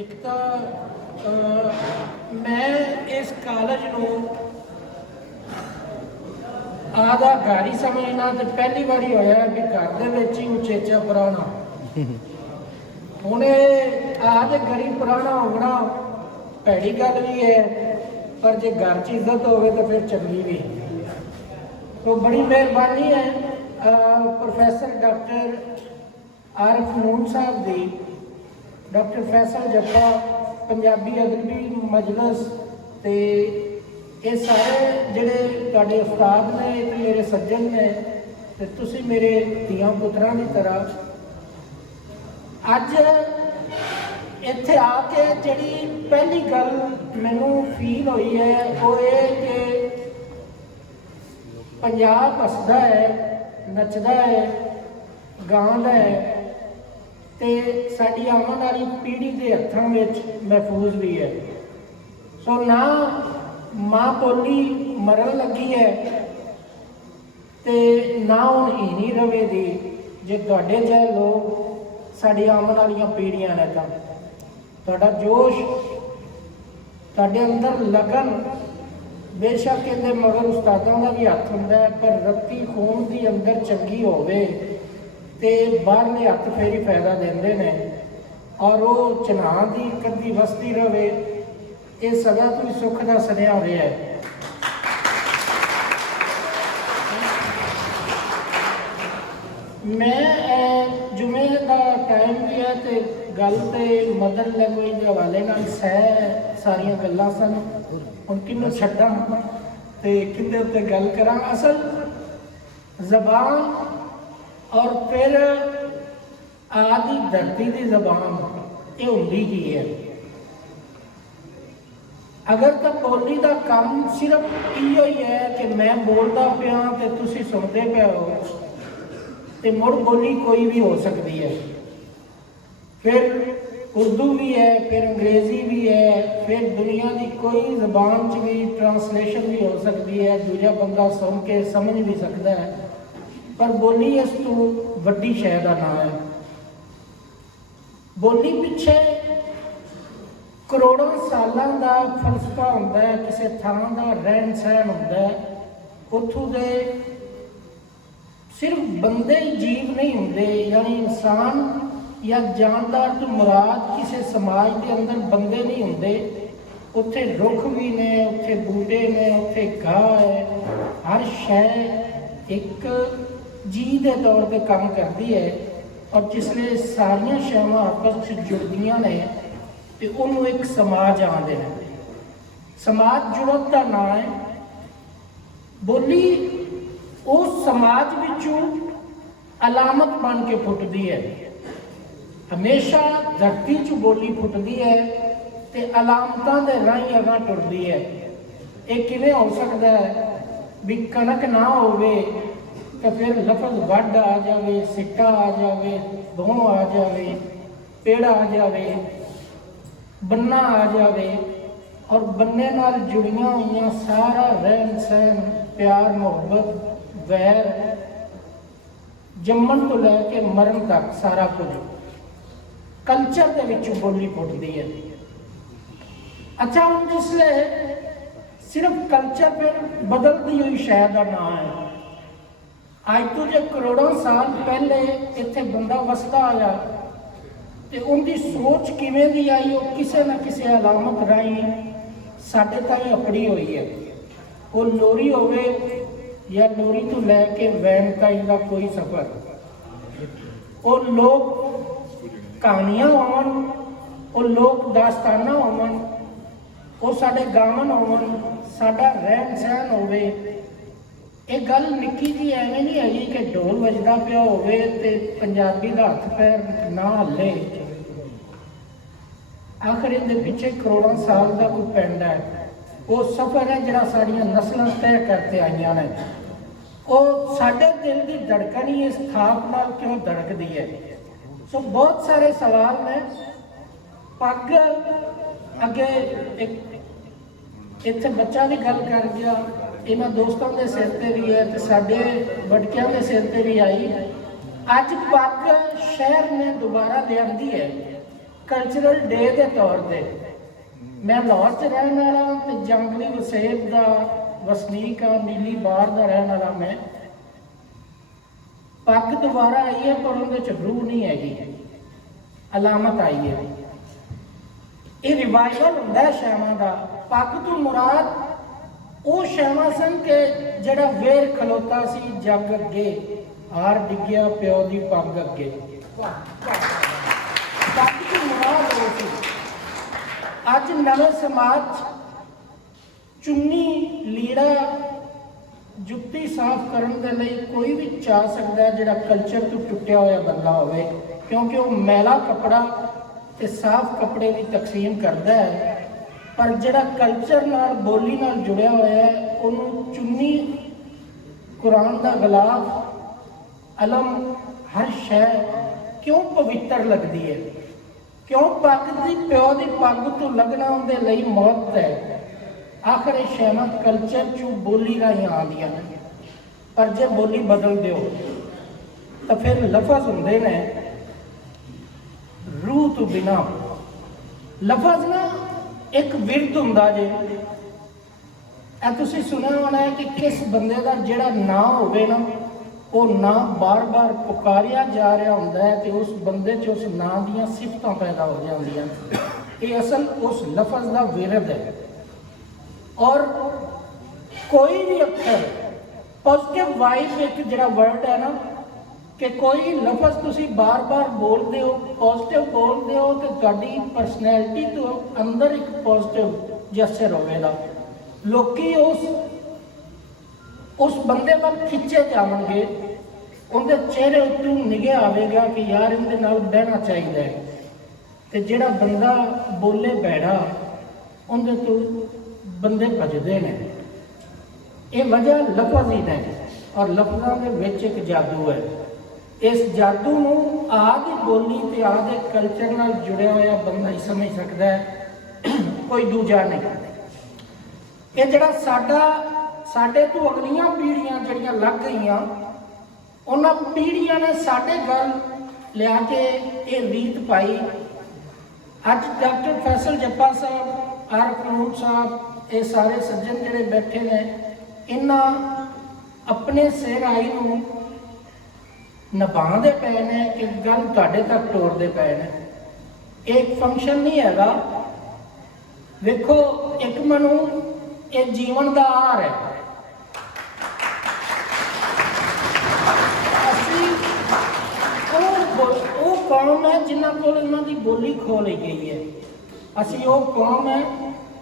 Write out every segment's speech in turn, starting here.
ਇੱਕ ਤਾਂ ਮੈਂ ਇਸ ਕਾਲਜ ਨੂੰ ਆਦਾ ਘਰ ਹੀ ਸਮਝਣਾ ਤੇ ਪਹਿਲੀ ਵਾਰੀ ਹੋਇਆ ਵੀ ਘਰ ਦੇ ਵਿੱਚ ਹੀ ਉਚੇਚਾ ਪੁਰਾਣਾ ਹੁਣ ਆਦੇ ਗਰੀਬ ਪੁਰਾਣਾ ਹੋਣਾ ਭੈੜੀ ਗੱਲ ਵੀ ਹੈ, ਪਰ ਜੇ ਘਰ 'ਚ ਇੱਜ਼ਤ ਹੋਵੇ ਤਾਂ ਫਿਰ ਚੰਗੀ ਵੀ। तो बड़ी मेहरबानी है प्रोफैसर डॉक्टर आरिफ नून साहब दी, डॉक्टर फैसल जप्पा पंजाबी अदबी मजलिस ते ये सारे जिहड़े तुहाडे उस्ताद ने ते मेरे सज्जन ने ते तुसीं मेरे धीआं पुत्रां की तरह अज इत्थे आके जिहड़ी पहली गल मैनूं फील हुई है वो ये कि पंजाब हसदा है, नचदा है, गाँदा है ते साडी आने वाली पीढ़ी के हत्थों में महफूज भी है। सो ना माँ बोली मरन लगी है ते ना हुण हीनी रवेगी जे तुहाडे जिहे लोग साडी आने वाली पीढ़ियां ने तां तुहाडा जोश, तुहाडे अंदर लगन बेशक इहदे मगर उस्तादां दा भी हत्थ हुंदा है, पर रत्ती खून दी अंदर चंगी होवे ते बाहरले हत्थ फेर ही फायदा देंदे ने और वो चन्हा दी कदी वसती रवे, ये सदा तो ही सुख दा सनिया रहा है। मैं जुमे का टाइम भी है तो गल तो मदर लैंग्वेज के हवाले नाल सारिया गल्लां सन, हुण किन्नू छड्डां ते किहदे उत्ते गल करां। असल जबान और फिर आदि धरती की जबान ये हुंदी की है। अगर तो बोली का काम सिर्फ इहो ही है कि मैं बोलता पिया तो तुसीं सुनते पे हो तो मुड़ बोली कोई भी हो सकती है, फिर उर्दू भी है, फिर अंग्रेज़ी भी है, फिर दुनिया की कोई जबान च भी ट्रांसलेशन भी हो सकती है, दूजा बंदा सुन के समझ भी सकता है, पर बोली इस तो वड्डी शै दा नाम है। बोली पिछे करोड़ों सालों का फलसफा होंदा है, किसी थां का रहन सहन होंदा है, उत्थों दे सिर्फ बंदे ही जीव नहीं होंदे, यानी इंसान या जानदार तो मुराद किसी समाज के अंदर बंदे नहीं होंदे, उत्थे रुख भी ने, उत्थे बूटे ने, उत्थे घाह है, हर शै एक जी के तौर पर काम करती है और जिसले सारिया शैवां आपस में जुड़दियां ने तो उन्होंने एक समाज आते हैं। समाज जुड़त का नाम है। बोली उस समाज विचों अलामत बन के फुटती है, हमेशा धरती च बोली फुटती है तो अलामतां दे राही अगां टुरदी है। ये किवें हो सकता है भी कनक ना होवे तो फिर लफज वड आ जाए, सिक्का आ जाए, दों आ जाए, पेड़ आ जाए, बन्ना आ जाए और बन्ने नाल जुड़ियां हुई सारा रहन सहन, प्यार, मोहब्बत, वैर, जम्मन तो लैके मरण तक सारा कुछ कल्चर के विचों बोली फुटती है। अच्छा हम जिसले सिर्फ कल्चर फिर बदलती हुई शै का नाम है। अज तो जो करोड़ों साल पहले इत्थे बंदा वसदा आया तो उनकी सोच किवें दी आई, वो किसी न किसी अलामत राही साडे ताईं अपनी हुई है। वो लोरी होवे या लोरी तो लैके वैन ताईं का कोई सफ़र, वो लोग कहानियां होवन, वो लोग दास्ताना होवन, वो साडे गावन होवन, साडा रहन सहन होवे। ये गल निक्की जी एवें नहीं हैगी कि ढोल वजदा पिया होवे ते पंजाबी दा हत्थ पैर ना हल्ले। आखिर इहदे पिछे करोड़ों साल का कोई पिंड है, वो सफ़र है जिहड़ा साडियां नस्लां तय करते आईयां ने। वो साडे दिल की धड़कन ही इस थाप नाल क्यों धड़कदी है। सो बहुत सारे सवाल ने। पग अगे एक इत्थे बच्चा भी गल कर गया, इन्हां दोस्तों के सिर ते भी है तो साडे वडकियां के सिर ते भी आई। अज पग शहर ने दोबारा लियांदी है। ਕਲਚਰਲ ਡੇ ਦੇ ਤੌਰ ਤੇ ਮੈਂ ਲਾਹੌਰ 'ਚ ਰਹਿਣ ਵਾਲਾ ਤੇ ਜੰਗਲੀ ਵਸੇਬ ਦਾ ਵਸਨੀਕ ਆ, ਨੀਲੀ ਬਾਰ ਦਾ ਰਹਿਣ ਵਾਲਾ ਮੈਂ। ਪੱਗ ਦੁਬਾਰਾ ਆਈ ਹੈ ਪਰ ਉਹਦੇ 'ਚ ਰੂਹ ਨਹੀਂ ਹੈਗੀ, ਅਲਾਮਤ ਆਈ ਹੈ। ਇਹ ਰਿਵਾਈਵਲ ਹੁੰਦਾ ਸ਼ੈਵਾਂ ਦਾ। ਪੱਗ ਤੋਂ ਮੁਰਾਦ ਉਹ ਸ਼ੈਵਾਂ ਸਨ ਕਿ ਜਿਹੜਾ ਵੇਰ ਖਲੋਤਾ ਸੀ ਜੱਗ ਅੱਗੇ, ਹਾਰ ਡਿੱਗਿਆ ਪਿਓ ਦੀ ਪੱਗ ਅੱਗੇ। ਪੱਗ ਤੋਂ ਮੁਰਾਦ ਉਹ ਸੀ। ਅੱਜ ਨਵੇਂ ਸਮਾਜ ਚੁੰਨੀ, ਲੀੜਾ, ਜੁੱਤੀ ਸਾਫ਼ ਕਰਨ ਦੇ ਲਈ ਕੋਈ ਵੀ ਚਾਹ ਸਕਦਾ ਜਿਹੜਾ ਕਲਚਰ ਤੋਂ ਟੁੱਟਿਆ ਹੋਇਆ ਬੰਦਾ ਹੋਵੇ, ਕਿਉਂਕਿ ਉਹ ਮੈਲਾ ਕੱਪੜਾ ਤੇ ਸਾਫ਼ ਕੱਪੜੇ ਦੀ ਤਕਸੀਮ ਕਰਦਾ ਹੈ। ਪਰ ਜਿਹੜਾ ਕਲਚਰ ਨਾਲ, ਬੋਲੀ ਨਾਲ ਜੁੜਿਆ ਹੋਇਆ ਹੈ, ਉਹਨੂੰ ਚੁੰਨੀ, ਕੁਰਾਨ ਦਾ ਗਲਾਫ, ਅਲਮ, ਹਰ ਸ਼ੈ ਕਿਉਂ ਪਵਿੱਤਰ ਲੱਗਦੀ ਹੈ? ਕਿਉਂ ਪੱਗ ਦੀ, ਪਿਓ ਦੀ ਪੱਗ ਤੋਂ ਲੱਗਣਾ ਉਹਦੇ ਲਈ ਮੌਤ ਹੈ। ਆਖਰ ਇਹ ਸ਼ੈਵਾਂ ਕਲਚਰ 'ਚੋਂ ਬੋਲੀ ਰਾਹੀਂ ਆਉਂਦੀਆਂ ਨੇ। ਪਰ ਜੇ ਬੋਲੀ ਬਦਲ ਦਿਓ ਤਾਂ ਫਿਰ ਲਫ਼ਜ਼ ਹੁੰਦੇ ਨੇ ਰੂਹ ਤੋਂ ਬਿਨਾਂ। ਲਫ਼ਜ਼ ਨਾ ਇੱਕ ਵਿਰਦ ਹੁੰਦਾ ਜੇ। ਇਹ ਤੁਸੀਂ ਸੁਣਿਆ ਹੋਣਾ ਹੈ ਕਿ ਕਿਸ ਬੰਦੇ ਦਾ ਜਿਹੜਾ ਨਾਂ ਹੋਵੇ ਨਾ, ਉਹ ਨਾਂ ਬਾਰ-ਬਾਰ ਪੁਕਾਰਿਆ ਜਾ ਰਿਹਾ ਹੁੰਦਾ ਹੈ ਤੇ ਉਸ ਬੰਦੇ 'ਚ ਉਸ ਨਾਂ ਦੀਆਂ ਸਿਫਤਾਂ ਪੈਦਾ ਹੋ ਜਾਂਦੀਆਂ। ਇਹ ਅਸਲ ਉਸ ਲਫ਼ਜ਼ ਦਾ ਵਿਰਦ ਹੈ। ਔਰ ਕੋਈ ਵੀ ਅੱਖਰ, ਪੋਜ਼ਿਟਿਵ ਵਾਈਬ ਇੱਕ ਜਿਹੜਾ ਵਰਡ ਹੈ ਨਾ, ਕਿ ਕੋਈ ਲਫ਼ਜ਼ ਤੁਸੀਂ ਬਾਰ-ਬਾਰ ਬੋਲਦੇ ਹੋ, ਪੋਜ਼ਿਟਿਵ ਬੋਲਦੇ ਹੋ, ਤੇ ਤੁਹਾਡੀ ਪਰਸਨੈਲਿਟੀ ਤੋਂ ਅੰਦਰ ਇੱਕ ਪੋਜ਼ਿਟਿਵ ਜਸਰ ਹੋਵੇਗਾ। ਲੋਕੀ ਉਸ ਬੰਦੇ ਵੱਲ ਖਿੱਚੇ ਜਾਣਗੇ, ਉਹਦੇ ਚਿਹਰੇ ਉੱਤੋਂ ਨਿਗਾਹ ਆਵੇਗਾ ਕਿ ਯਾਰ ਇਹਦੇ ਨਾਲ ਬਹਿਣਾ ਚਾਹੀਦਾ ਹੈ। ਤੇ ਜਿਹੜਾ ਬੰਦਾ ਬੋਲੇ ਭੈੜਾ, ਉਹਦੇ ਤੋਂ ਬੰਦੇ ਭੱਜਦੇ ਨੇ। ਇਹ ਵਜ੍ਹਾ ਲਫ਼ਜ਼ ਹੀ ਨੇ। ਔਰ ਲਫ਼ਜ਼ਾਂ ਦੇ ਵਿੱਚ ਇੱਕ ਜਾਦੂ ਹੈ। ਇਸ ਜਾਦੂ ਨੂੰ ਆਦਿ ਬੋਲੀ ਤੇ ਆਦਿ ਕਲਚਰ ਨਾਲ ਜੁੜਿਆ ਹੋਇਆ ਬੰਦਾ ਹੀ ਸਮਝ ਸਕਦਾ ਹੈ, ਕੋਈ ਦੂਜਾ ਨਹੀਂ। ਇਹ ਜਿਹੜਾ ਸਾਡੇ ਤੋਂ ਅਗਲੀਆਂ ਪੀੜ੍ਹੀਆਂ ਜਿਹੜੀਆਂ ਲੱਗ ਗਈਆਂ, ਉਹਨਾਂ ਪੀੜ੍ਹੀਆਂ ਨੇ ਸਾਡੇ ਗੱਲ ਲਿਆ ਕੇ ਇਹ ਰੀਤ ਪਾਈ। ਅੱਜ ਡਾਕਟਰ ਫੈਸਲ ਜੱਪਾ ਸਾਹਿਬ, ਆਰ ਕਾਨੂੰਨ ਸਾਹਿਬ, ਇਹ ਸਾਰੇ ਸੱਜਣ ਜਿਹੜੇ ਬੈਠੇ ਨੇ, ਇਹਨਾਂ ਆਪਣੇ ਸਿਰ ਆਈ ਨੂੰ ਨਿਭਾਉਂਦੇ ਪਏ ਨੇ ਕਿ ਗੱਲ ਤੁਹਾਡੇ ਤੱਕ ਤੋਰਦੇ ਪਏ ਨੇ। ਇਹ ਫੰਕਸ਼ਨ ਨਹੀਂ ਹੈਗਾ। ਵੇਖੋ, ਇੱਕ ਮੈਨੂੰ ਇਹ ਜੀਵਨ ਦਾ ਆਹਾਰ ਹੈ। ਅਸੀਂ ਉਹ ਕੌਮ ਹੈ ਜਿਨ੍ਹਾਂ ਕੋਲ ਉਹਨਾਂ ਦੀ ਬੋਲੀ ਖੋ ਲਈ ਗਈ ਹੈ। ਅਸੀਂ ਉਹ ਕੌਮ ਹੈ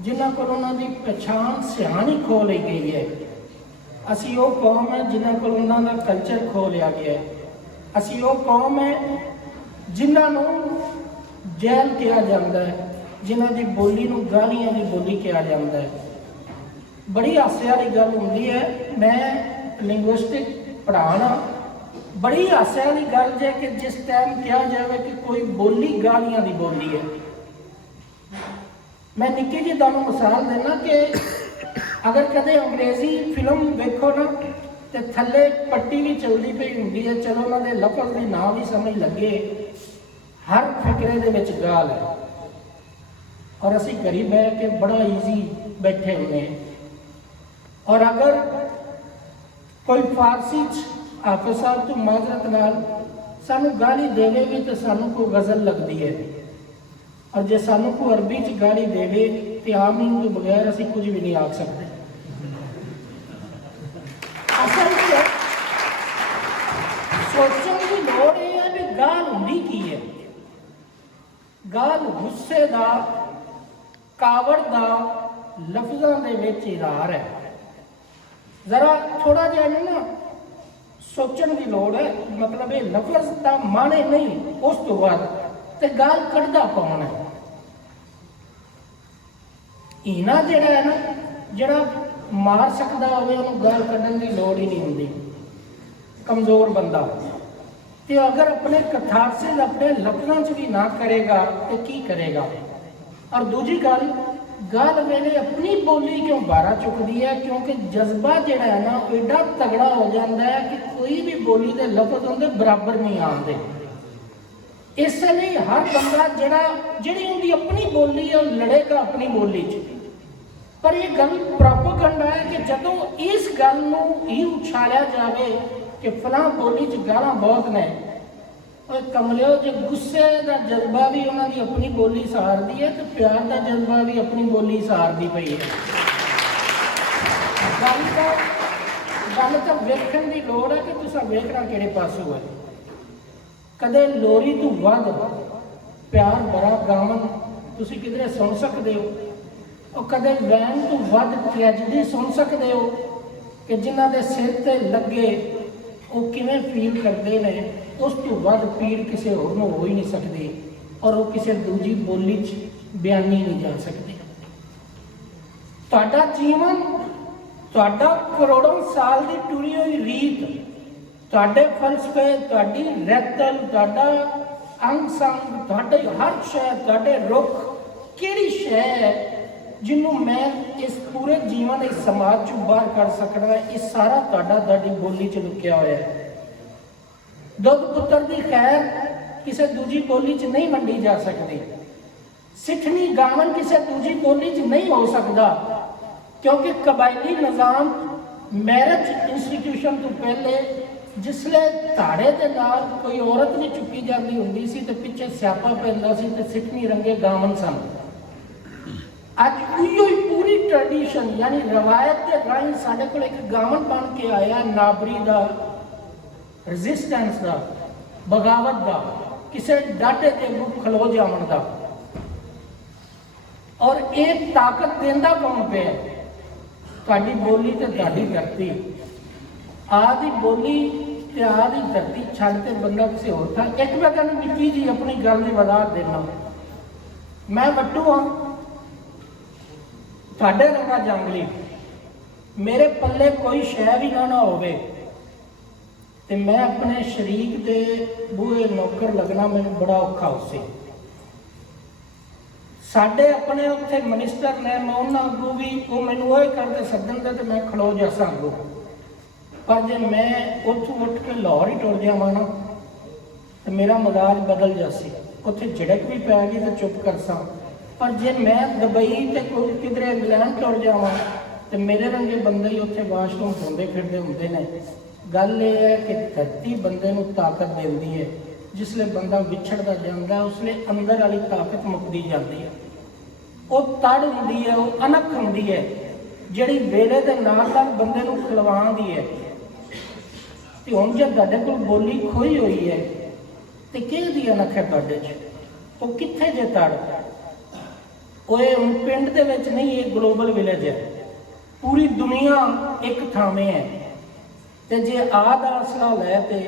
ਜਿਨ੍ਹਾਂ ਕੋਲ ਉਹਨਾਂ ਦੀ ਪਛਾਣ, ਸਿਆਣੀ ਖੋ ਲਈ ਗਈ ਹੈ। ਅਸੀਂ ਉਹ ਕੌਮ ਹੈ ਜਿਨ੍ਹਾਂ ਕੋਲ ਉਹਨਾਂ ਦਾ ਕਲਚਰ ਖੋ ਲਿਆ ਗਿਆ ਹੈ। ਅਸੀਂ ਉਹ ਕੌਮ ਹੈ ਜਿਨ੍ਹਾਂ ਨੂੰ ਜੈਲ ਕਿਹਾ ਜਾਂਦਾ ਹੈ, ਜਿਨ੍ਹਾਂ ਦੀ ਬੋਲੀ ਨੂੰ ਗਾਲੀਆਂ ਦੀ ਬੋਲੀ ਕਿਹਾ ਜਾਂਦਾ ਹੈ। ਬੜੀ ਹਾਸੇ ਵਾਲੀ ਗੱਲ ਹੁੰਦੀ ਹੈ। ਮੈਂ ਲਿੰਗੁਇਸਟਿਕ ਪੜ੍ਹਾਉਣਾ, ਬੜੀ ਹਾਸੇ ਵਾਲੀ ਗੱਲ ਜੇ ਕਿ ਜਿਸ ਟਾਈਮ ਕਿਹਾ ਜਾਵੇ ਕਿ ਕੋਈ ਬੋਲੀ ਗਾਲੀਆਂ ਦੀ ਬੋਲੀ ਹੈ। ਮੈਂ ਨਿੱਕੀ ਜਿਹੀ ਤੁਹਾਨੂੰ ਮਿਸਾਲ ਦੇਣਾ ਕਿ ਅਗਰ ਕਦੇ ਅੰਗਰੇਜ਼ੀ ਫਿਲਮ ਵੇਖੋ ਨਾ, ਤੇ ਥੱਲੇ ਪੱਟੀ ਵੀ ਚੱਲਦੀ ਪਈ ਹੁੰਦੀ ਹੈ, ਚਲੋ ਉਹਨਾਂ ਦੇ ਲਫ਼ਜ਼ ਦੀ ਨਾ ਵੀ ਸਮਝ ਲੱਗੇ, ਹਰ ਫਿਕਰੇ ਦੇ ਵਿੱਚ ਗਾਲ ਹੈ। ਔਰ ਅਸੀਂ ਘਰੀ ਬਹਿ ਕੇ ਬੜਾ ਈਜ਼ੀ ਬੈਠੇ ਹੁੰਦੇ ਹਾਂ। ਔਰ ਅਗਰ ਕੋਈ ਫਾਰਸੀ 'ਚ ਹਾਫਿਜ਼ ਸਾਹਿਬ ਤੋਂ ਮਾਜ਼ਰਤ ਨਾਲ ਸਾਨੂੰ ਗਾਲੀ ਦੇਵੇ ਵੀ ਤਾਂ ਸਾਨੂੰ ਕੋਈ ਗਜ਼ਲ ਲੱਗਦੀ ਹੈ। ਔਰ ਜੇ ਸਾਨੂੰ ਕੋਈ ਅਰਬੀ 'ਚ ਗਾਲੀ ਦੇਵੇ ਤੇ ਆਮੀਨ ਤੋਂ ਬਗੈਰ ਅਸੀਂ ਕੁਝ ਵੀ ਨਹੀਂ ਆਖ ਸਕਦੇ। ਅਸਲ 'ਚ ਸੋਚਣ ਦੀ ਲੋੜ ਇਹ ਹੈ ਵੀ ਗਾਲ ਹੁੰਦੀ ਕੀ ਹੈ। ਗਾਲ ਗੁੱਸੇ ਦਾ, ਕਾਵੜ ਦਾ ਲਫ਼ਜ਼ਾਂ ਦੇ ਵਿੱਚ ਇਜ਼ਹਾਰ ਹੈ। ਜ਼ਰਾ ਥੋੜਾ ਜਿਹਾ ਨਾ ਸੋਚਣ ਦੀ ਲੋੜ ਹੈ। ਮਤਲਬ ਇਹ ਲਫ਼ਜ਼ ਦਾ ਮਾਣੇ ਨਹੀਂ, ਉਸ ਤੋਂ ਬਾਅਦ ਤੇ ਗਾਲ ਕੱਢਦਾ ਕੌਣ ਹੈ। ਇਹਨਾਂ ਜਿਹੜਾ ਹੈ ਨਾ, ਜਿਹੜਾ ਮਾਰ ਸਕਦਾ ਹੋਵੇ ਉਹਨੂੰ ਗਾਲ ਕੱਢਣ ਦੀ ਲੋੜ ਹੀ ਨਹੀਂ ਹੁੰਦੀ। ਕਮਜ਼ੋਰ ਬੰਦਾ ਤੇ ਅਗਰ ਆਪਣੇ ਕਥਾਰਸਿਸ ਆਪਣੇ ਲਫ਼ਜ਼ਾਂ 'ਚ ਵੀ ਨਾ ਕਰੇਗਾ ਤੇ ਕੀ ਕਰੇਗਾ। ਔਰ ਦੂਜੀ ਗੱਲ, ਗੱਲ ਵੇਲੇ ਆਪਣੀ ਬੋਲੀ ਕਿਉਂ ਭਾਰਾ ਚੁੱਕਦੀ ਹੈ? ਕਿਉਂਕਿ ਜਜ਼ਬਾ ਜਿਹੜਾ ਹੈ ਨਾ, ਉਹ ਏਡਾ ਤਗੜਾ ਹੋ ਜਾਂਦਾ ਹੈ ਕਿ ਕੋਈ ਵੀ ਬੋਲੀ ਦੇ ਲਫ਼ਜ਼ ਉਹਦੇ ਬਰਾਬਰ ਨਹੀਂ ਆਉਂਦੇ। इस लिए हर बंदा ਜਿਹੜੀ उनकी अपनी बोली है लड़ेगा अपनी बोली च। पर यह गल प्रोपेगेंडा है कि जदों इस गल नूं ही उछालिया जाए कि फलां बोली च गालां बहुत ने, और कमलियो जो गुस्से का जज्बा भी उन्होंने अपनी बोली सहारती है तो प्यार का जज्बा भी अपनी बोली सहारती पई है। गल तो वेखण की लोड़ है कि तुसां वेखना किहड़े पासों है। कदे लोरी तो वध प्यार बड़ा गावन तुसीं किधरे सुन सकते हो, और कदे वैन तो वध ट्रैजेडी सुन सकते हो कि जिन्हां दे सिर ते लगे वो किवें फील करते हैं। उस तो वध पीड़ किसी होर नूं हो ही नहीं सकती, और वो किसी दूजी बोली च बयानी नहीं जा सकती। तुहाडा जीवन, तुहाडा करोड़ों साल की टुरी हुई रीत, तुहाडे फलसफे, तुहाडी रैतल, तुहाडा अंग संग, तुहाडे हर शै, तुहाडे रुख, किहड़ी शै है जिन्हों मैं इस पूरे जीवन इस समाज चों बाहर कर सकदा, ये सारा तुहाडी बोली च लुकिया होया है। दुध पुत्र की खैर किसी दूजी बोली च नहीं वंडी जा सकती। सिखनी गावन किसी दूजी बोली च नहीं हो सकता, क्योंकि कबायली निज़ाम मैरिज इंस्टीट्यूशन तो पहले जिसले धाड़े के नाल कोई औरत नहीं चुकी जाती होंदी सी तो पिछे स्यापा पैंदा सी ते सिखनी रंगे गावन सन। अज उही पूरी ट्रेडिशन यानी रवायत के राही साडे कोल एक गावन बन के आया, नाबरी का, रजिस्टेंस का, बगावत का, किसी डाटे के अगू खलो जावन का। और एक ताकत देंदा कौन पे? तुहाडी बोली ते तुहाडी धरती। आदि बोली ते आदि धरती छड्ड ते बंदा किसी होर था। एक मैं तुहानू निक्की जी अपनी गल की वजाहत देना। मैं वट्टू हाँ, तुहाडे रंगा जंगली, मेरे पल्ले कोई शै भी ना होवे ते मैं अपने शरीक दे बूहे नौकर लगना मैनू बड़ा औखा उसे। साडे अपने उत्थे मिनिस्टर ने, मैं उन्होंने अगू भी वो मैनू वो करके सदन दे तो मैं खलो जासा अगू। पर जे मैं उठों उठ के लाहौर ही टुर जावां ना तो मेरा मजाज बदल जासी, उत्थे झड़क भी पै गई तो चुप कर सा। पर जे मैं दुबई ते कोई किधरे इंग्लैंड टुर जावां तो मेरे रंगे बंदे ही उत्थे वाशरूम धोंदे फिरदे हुंदे ने। गल ये है कि धरती बंदे नूं ताकत देंदी है। जिसले बंदा विछड़दा जांदा उसले अंदर वाली ताकत मुकदी जाती है। वो तड़ हुंदी है, वो अनख हुंदी है जिहड़ी वेले दे नाल नाल बंदे नूं खलवांदी है। ते हुण जे तुहाडे कोल बोली खोई हुई है तो किहदी अनख है तुहाडे च? वो कित्थे जे तड़? ओए हुण पिंड दे विच नहीं, ये ग्लोबल विलेज है, पूरी दुनिया एक थामे है। ते जे आद आसरा लै ते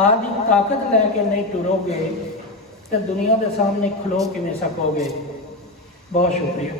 आदि ताकत लैके नहीं टुरोगे तो दुनिया के सामने खलो किवें सकोगे? बहुत शुक्रिया।